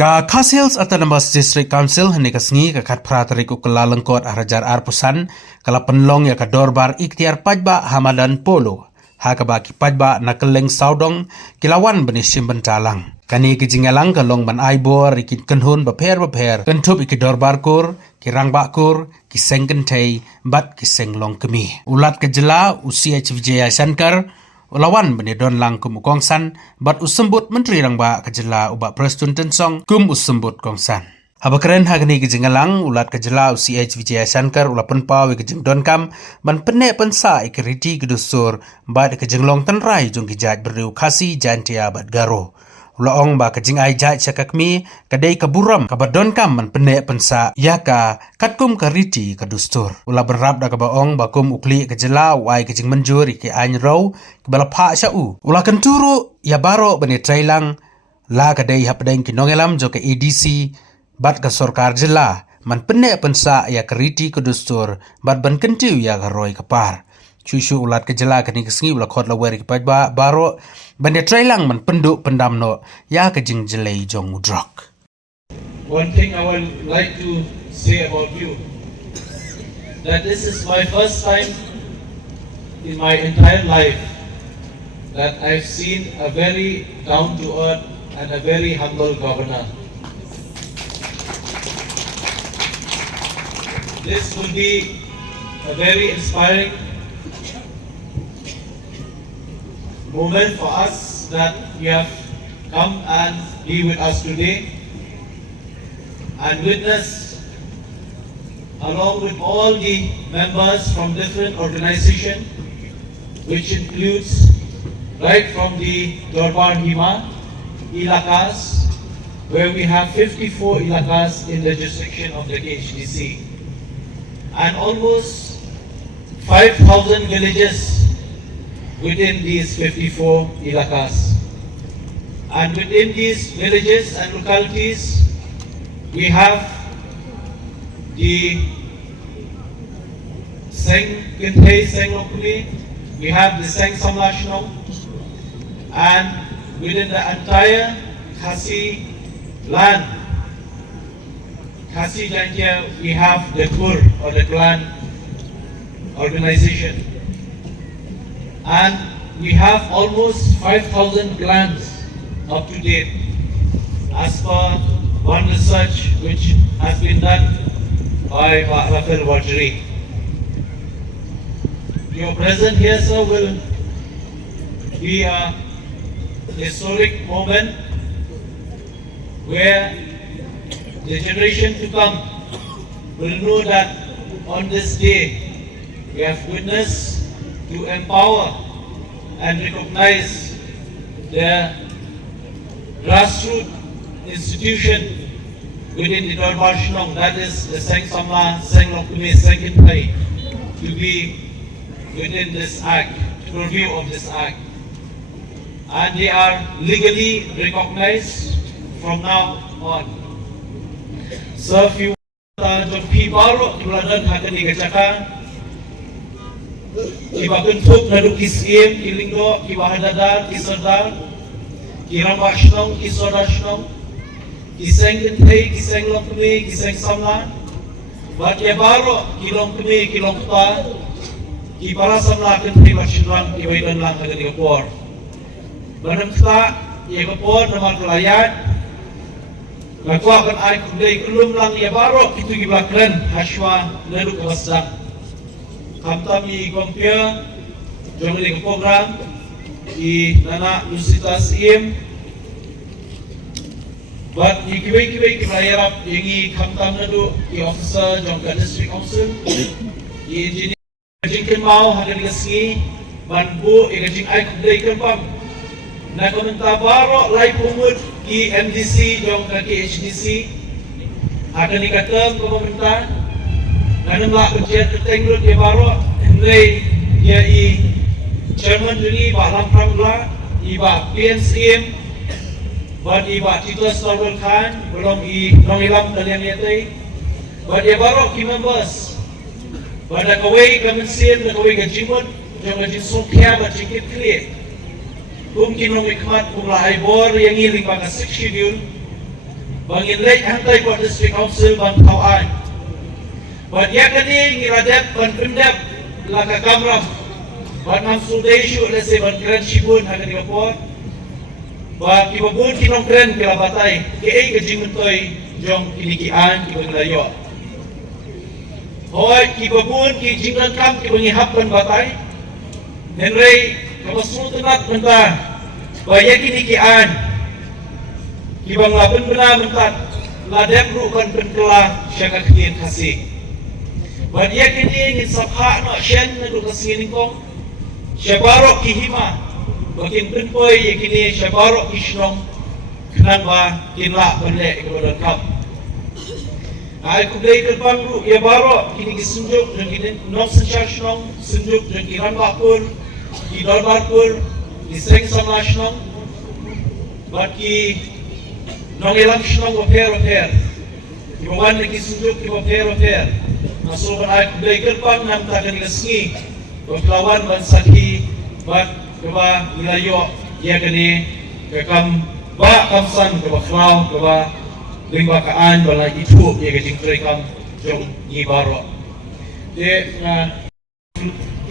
Ka Khas Autonomous District Council ni kasngi ka khat pratari ku kelalengkot arajar arpusan kala penlong ya ka dorbar ikhtiar pajba Hamadan Polo ha ka baki pajba nakeleng saudong kilawan beni simben talang kani kijingalang kalong ban aibor ikit kenhun beper kentup iki dorbar kur kirang bakur kiseng kentei bat kiseng long kemi ulat kejela usia Vijaya Shankar Ulawan bani don lang kum kongsan bat usembut menteri rangba kejela uba Preston Tensong kum usembut kongsan. Habakeren hagni kejingalang ulat kejela UCH Vijaya Shankar ulapan pawi kejing don kam ban pene pensa ikriti kedusur bat kejinglong tenrai jong kijaj beriu kasi jantia bat garo. Ulaong ba kejing ai jaj sakakmi kadai kaburam kabadon kam man pene pensa yaka katkum kariti kedustur. Ula berab da kabaong bakum ukli kejela wai kejing menjur iki ain row kebala pa syau. Ula kenturu ya baro bani trailang la kadai hapdeng kinongelam jo ke EDC bat ka sorkar jela man pene pensa ya kariti kedustur bat ban kentiu ya garoi kapar. Cucu ulat kejela kini kesengi ula khot laweri kepajba baro bani trailang man penduk pendamno ya kejing jelai jong udrok. One thing I would like to say about you, that this is my first time in my entire life that I've seen a very down-to-earth and a very humble governor. This will be a very inspiring moment for us that you have come and be with us today and witness, along with all the members from different organizations, which includes right from the Dorbar Hima Ilakas, where we have 54 Ilakas in the jurisdiction of the KHDC, and almost 5,000 villages within these 54 Ilakas. And within these villages and localities, we have the Seng Kintei Seng Lokuli, we have the Seng Samlashnong, and within the entire Khasi land, Khasi Jantia, we have the Kur or the clan organization. And we have almost 5,000 clans up to date as per one research which has been done by Rafael Wajri. Your presence here, sir, will be a historic moment where the generation to come will know that on this day we have witnessed to empower and recognize the grassroots institution within the Dorbar Shnong, that is the Seng Samla, Seng Lokumi, Seng Kintei, to be within this act, purview of this act. And they are legally recognized from now on. So if you want to pibaro, tuladan hakan ikacaka, Kiba bentuk naduk kisiem, kilingdo, kiba hadadar, kisardar, kirang bashnong, kisodashnong, kiseng kentei, kiseng lokmi, kiseng samlan, batia baro, kilong kemi, kilong ta, kibara samla kentei bashinrang, kiwaidan lang agad ikapor. Banam ta, ikapor naman kelayat, Nagwa kan ay kudai kulum lang ya baro, kitu gibakren, haswa naduk kabasdak. Kami kompia jom ini program di nana Universitas IM buat di kibai kelayarap yang kamtam nadu di officer jom ke district council di engineer jingkin mau hagan kasih banbu jing ai kudai kempam na komentar baro lai pumut di MDC jom ke KHDC akan dikatam komentar Nanam lah kerja ketenggut dia baru mulai dia chairman ini bahalam prangla iba PNCM buat iba Titus Norwell Khan belum nongilam kalian lihat buat dia baru key members buat ada kawai kemensian ada kawai gajimut jangan jinsuknya buat jikit clear kung kinong ikmat kung lahai bor yang iling baka 6 schedule bangin lek hantai ko district council ban tawaan ban ya kani ngiradep ban pendep laka kamram ban mamsudeshu lese ban kran shibun hagani bapor ba kibabun kinong kran kila batay ke kajinguntoy jong kinikian kibaglayo hoy kibabun ki jinglan kam kibangihap ban batay henry kapasutunat menta baya kinikian kibang laban benar mentat ladep rukan penkela syakak kini kasih badia kini ingin sabha nak shen nadu kasih ini kong syabarok kihima bakin penpoy ya kini syabarok kishnong kenapa kinla balik kepada kap ay kublay kelpang ru ya barok kini kisunjuk dan kini nong sensashnong sunjuk dan kiran bakul di dalbarkul di seng samashnong baki nong ilang shnong waper ibawan lagi sunjuk di waper masuk ay kublay kelpang nam takan ngasngi lawan bansaki bat keba ilayo ya kini kekam ba kamsan keba klau keba limbakaan bala itu ya kecing kam jong ni baro de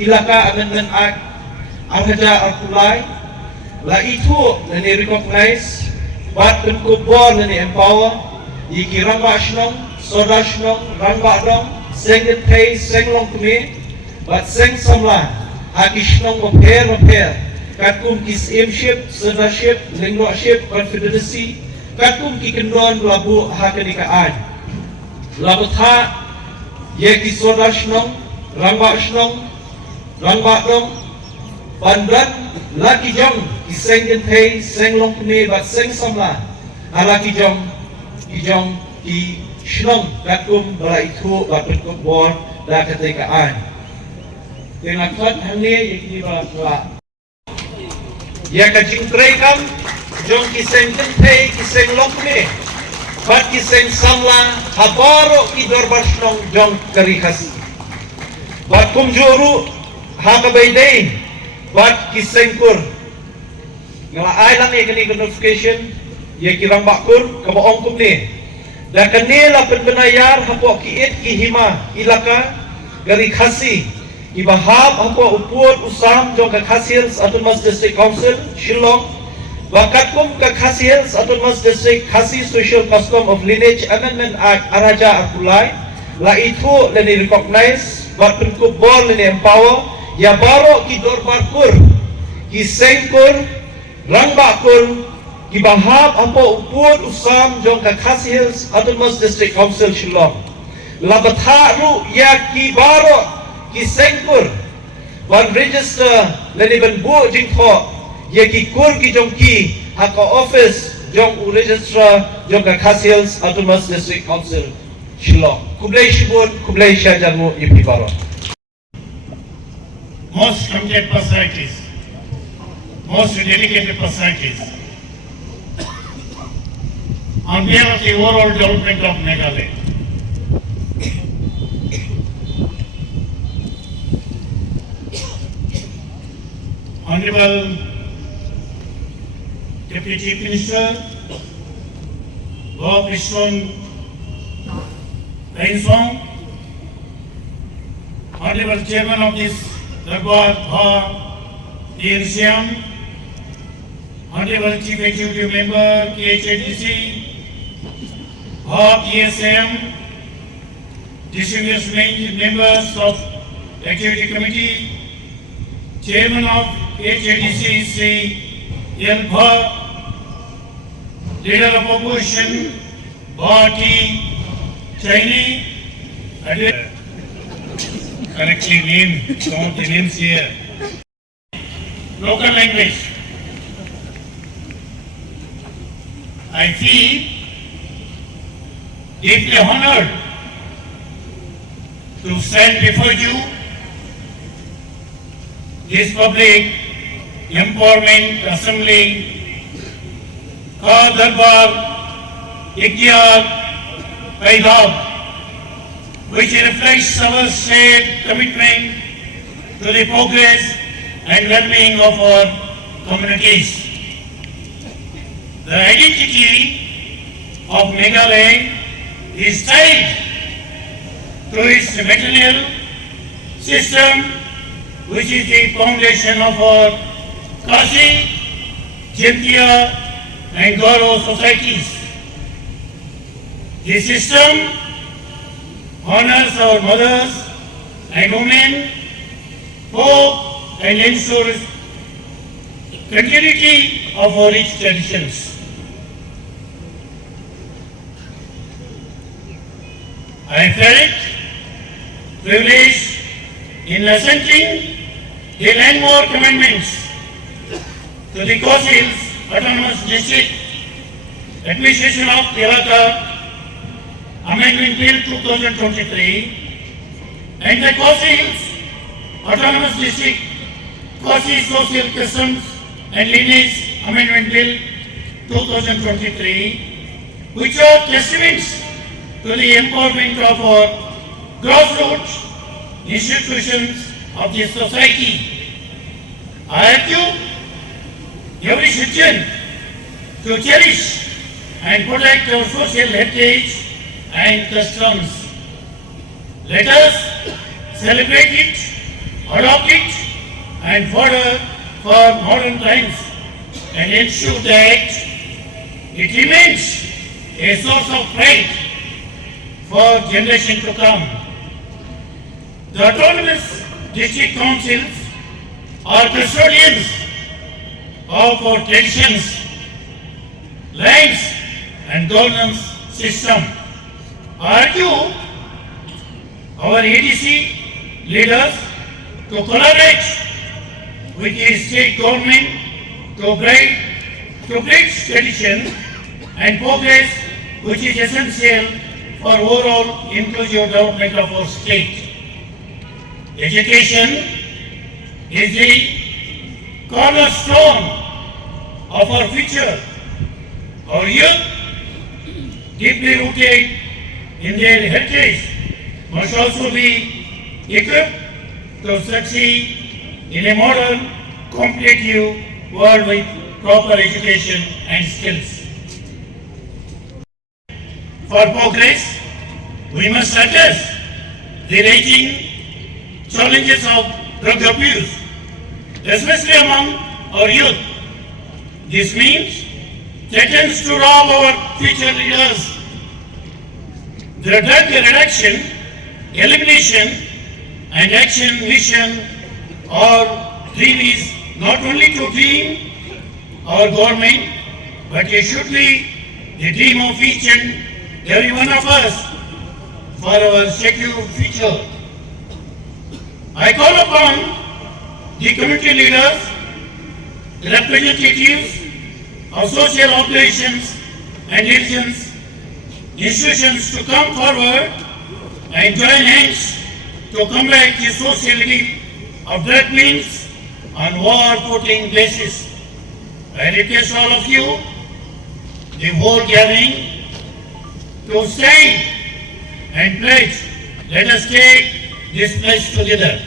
ilaka amendment act arhaja arkulai la itu nani recognize bat penkubor nani empower iki rangba shnong soda shnong rangba dong senget pay senglong kumi bat seng samla akishnong repair katum kis aimship sedership lingloship confederacy katum ki kendon labu hakanikaan labu tha ye ki soda shnong rangba dong bandan laki jong ki sengen pay senglong kumi bat seng samla alaki jong ki shnong katum bala itu bat penkubor da katikaan dengan kat hane yakni bala ya kajing kam jong kiseng tentei kiseng lokme bat kiseng samla habaro ki dorbar shnong jong karikas bat kumjuru hakabaydei bat kiseng kur ngala ailang yakni notification ya kirang bakur kabaong kumni da kanila penbenayar hapo kiit kihima ilaka gari khasi ibahab hapo upur usam jong ka khasils atun mas district council shillong wakatum ka khasils atun mas district khasi social custom of lineage amendment act araja arkulai la itu leni recognize bat penkubor leni empower ya baro ki dorbarkur ki sengkur rangbakur ki bahab hapo upur usam jong ka khasils atun mas district council shillong la batharu ya ki baro ki sengkur wan register leni ban bu jingtho ye ki kur ki jong ki haka office jong u register jong ka khasils autonomous district council shillong kublai shibun kublai shajanmu yipi baro most committed personalities most dedicated personalities on behalf of the overall development of Meghalaya Honorable Deputy Chief Minister, Bob Krishnan Rainsong, Honorable Chairman of this Darbar D.N. Siam, Honorable Chief Executive Member KHADC, ESM, distinguished members of the Executive Committee, Chairman of HADC Sri L. Bhatt, Leader of Opposition Bharti Chaini, correctly named some of the names here. Local language. I feel deeply honored to stand before you this public empowerment assembly का दरबार 11 which reflects our shared commitment to the progress and well-being of our communities. The identity of Meghalaya is tied to its maternal system, which is the foundation of our Kasi, Jintia and Garo societies. The system honors our mothers and women, hope and ensures continuity of our rich traditions. I felt privileged in assenting the landmark amendments to the Coastal Autonomous District Administration of Telangana Amendment Bill 2023 and the Coastal Autonomous District Coastal Social Customs and Lineage Amendment Bill 2023, which are testaments to the empowerment of our grassroots institutions of the society. I urge every citizen to cherish and protect our social heritage and customs. Let us celebrate it, adopt it, and further for modern times, and ensure that it remains a source of pride for generations to come. The autonomous district councils are custodians of our traditions, lands, and governance system. I urge our ADC leaders to collaborate with the state government to bridge tradition and progress, which is essential for overall inclusive development of our state. Education is the cornerstone of our future. Our youth, deeply rooted in their heritage, must also be equipped to succeed in a modern, competitive world with proper education and skills. For progress, we must address the raging challenges of drug abuse, especially among our youth. This means threatens to rob our future leaders. The drug reduction, elimination, and action mission or dream is not only to dream our government, but it should be the dream of each and every one of us for our secure future. I call upon the community leaders, the representatives of social organizations and religions, institutions to come forward and join hands to combat the social evil of drug means on war-footing basis. I request all of you, the whole gathering, to stand and pledge. Let us take this pledge together.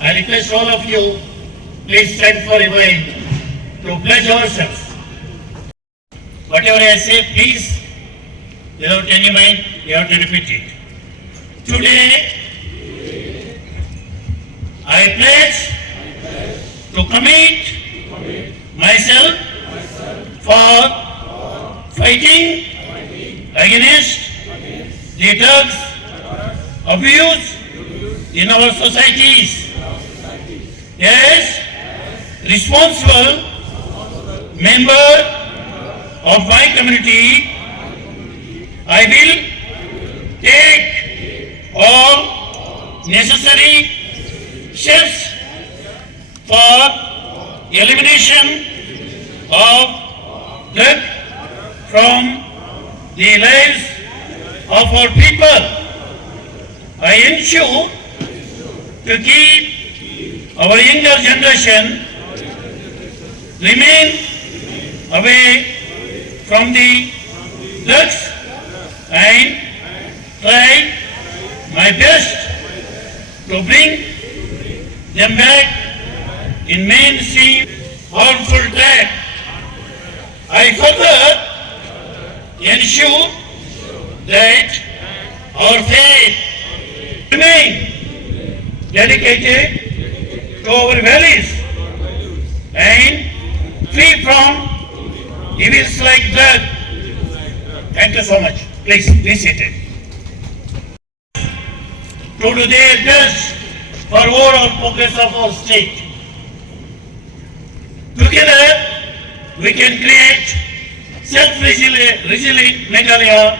I request all of you, please stand for a while to pledge ourselves. Whatever I say, please, without any mind, you have to repeat it. Today, I pledge to commit myself for fighting against the drugs abuse in our societies. As responsible member of my community, I will take all necessary steps for elimination of drug from the lives of our people. I ensure to keep our younger generation remain away from the drugs and try my best to bring them back in mainstream harmful track. I further ensure that our faith remain dedicated to our values and free from evils like that. Thank you so much. Please be seated. To do their best for overall progress of our state. Together, we can create self-resilient Meghalaya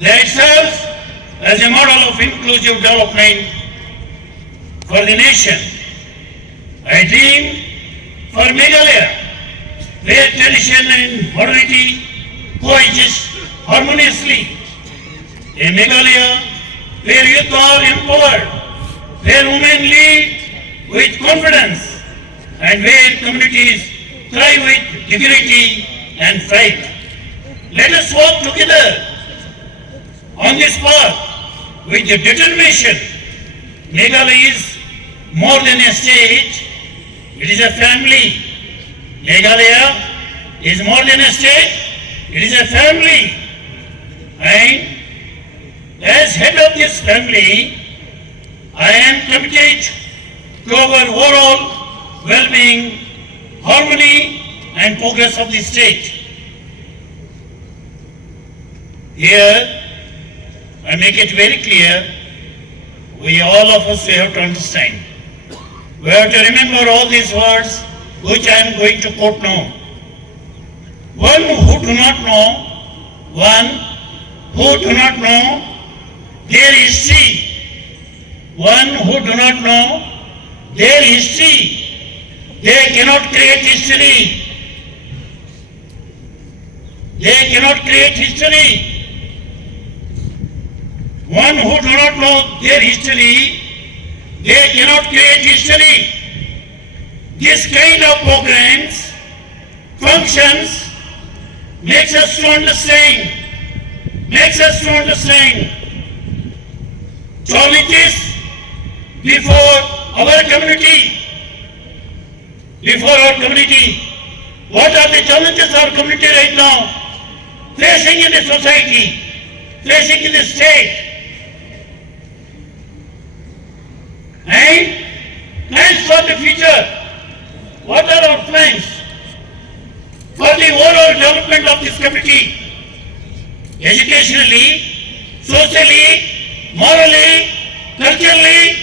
that serves as a model of inclusive development for the nation. I dream for Meghalaya, where tradition and modernity coexist harmoniously. A Meghalaya where youth are empowered, where women lead with confidence, and where communities thrive with dignity and faith. Let us work together on this path with determination. Meghalaya is more than a state, it is a family. Meghalaya is more than a state, it is a family. And as head of this family, I am committed to our overall well-being, harmony and progress of the state. Here, I make it very clear, all of us have to understand. We have to remember all these words which I am going to quote now. One who do not know their history. One who do not know their history. They cannot create history. They cannot create history. One who do not know their history, they cannot create history. This kind of programs, functions, makes us to understand challenges before our community. What are the challenges our community right now facing in the society, facing in the state? And plans for the future. What are our plans for the overall development of this community? Educationally, socially, morally, culturally,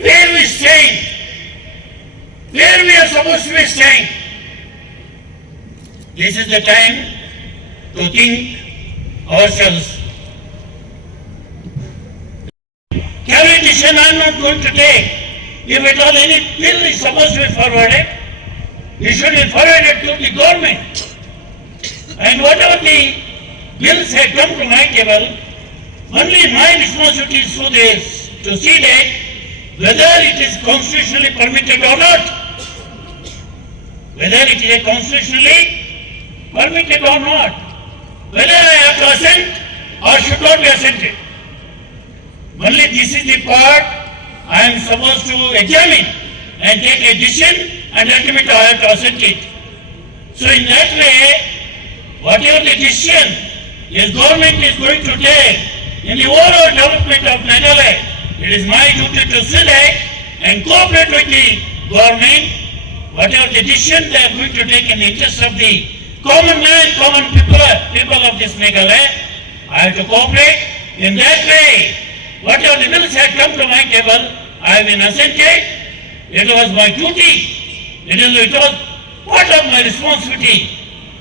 where we stand, where we are supposed to be staying. This is the time to think ourselves. Carry decision I am not going to take. If at all any bill is supposed to be forwarded, it should be forwarded to the government. And whatever the bills have come to my table, only my responsibility is to see that whether it is constitutionally permitted or not. Whether it is constitutionally permitted or not. Whether I have to assent or should not be assented. Only this is the part I am supposed to examine and take a decision, and ultimately I have to assent it. So in that way, whatever the decision the government is going to take in the overall development of Meghalaya, it is my duty to select and cooperate with the government. Whatever the decision they are going to take in the interest of the common man, common people of this Meghalaya, I have to cooperate. In that way, whatever the bills had come to my table, I have been assented. It was my duty. It was part of my responsibility.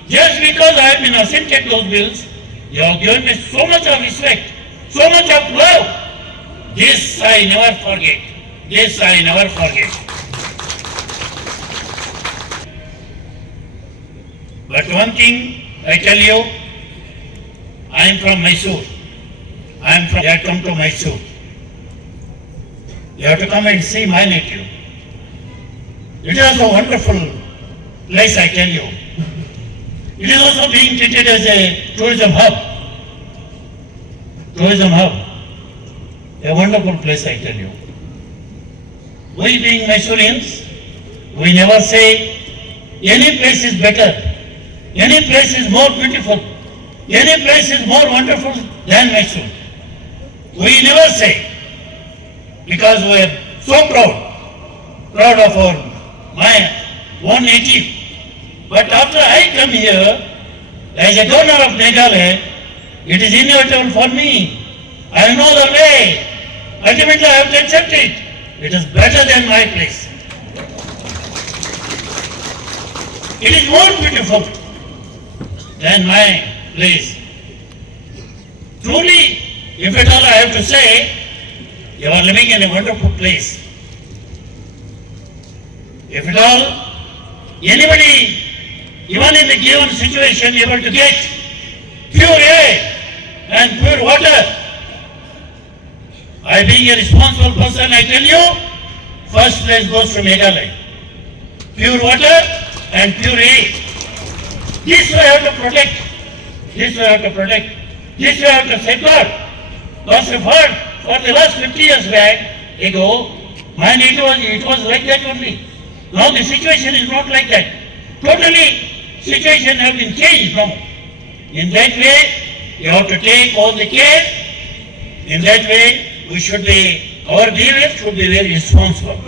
Just because I have been assented those bills, you have given me so much of respect, so much of love. This I never forget. This I never forget. But one thing I tell you, I am from Mysore. I have come to Mysore. You have to come and see my native. It is a wonderful place, I tell you. It is also being treated as a tourism hub. Tourism hub. A wonderful place, I tell you. We being Mysoreans, we never say any place is better, any place is more beautiful. any place is more wonderful than Mysore. We never say, because we are so proud of my own native. But after I come here, as a donor of Meghalaya, it is inevitable for me. I have no other way. Ultimately, I have to accept it. It is better than my place. It is more beautiful than my place. Truly, if at all I have to say, you are living in a wonderful place. If at all, anybody, even in the given situation, able to get pure air and pure water, I being a responsible person, I tell you, first place goes to Meghalaya. Pure water and pure air. This we have to protect. This we have to protect. This we have to safeguard. Because we've heard for the last 50 years back ago, man, it was like that only. Now the situation is not like that. Totally, situation has been changed now. In that way, you have to take all the care. In that way, our behavior should be very responsible.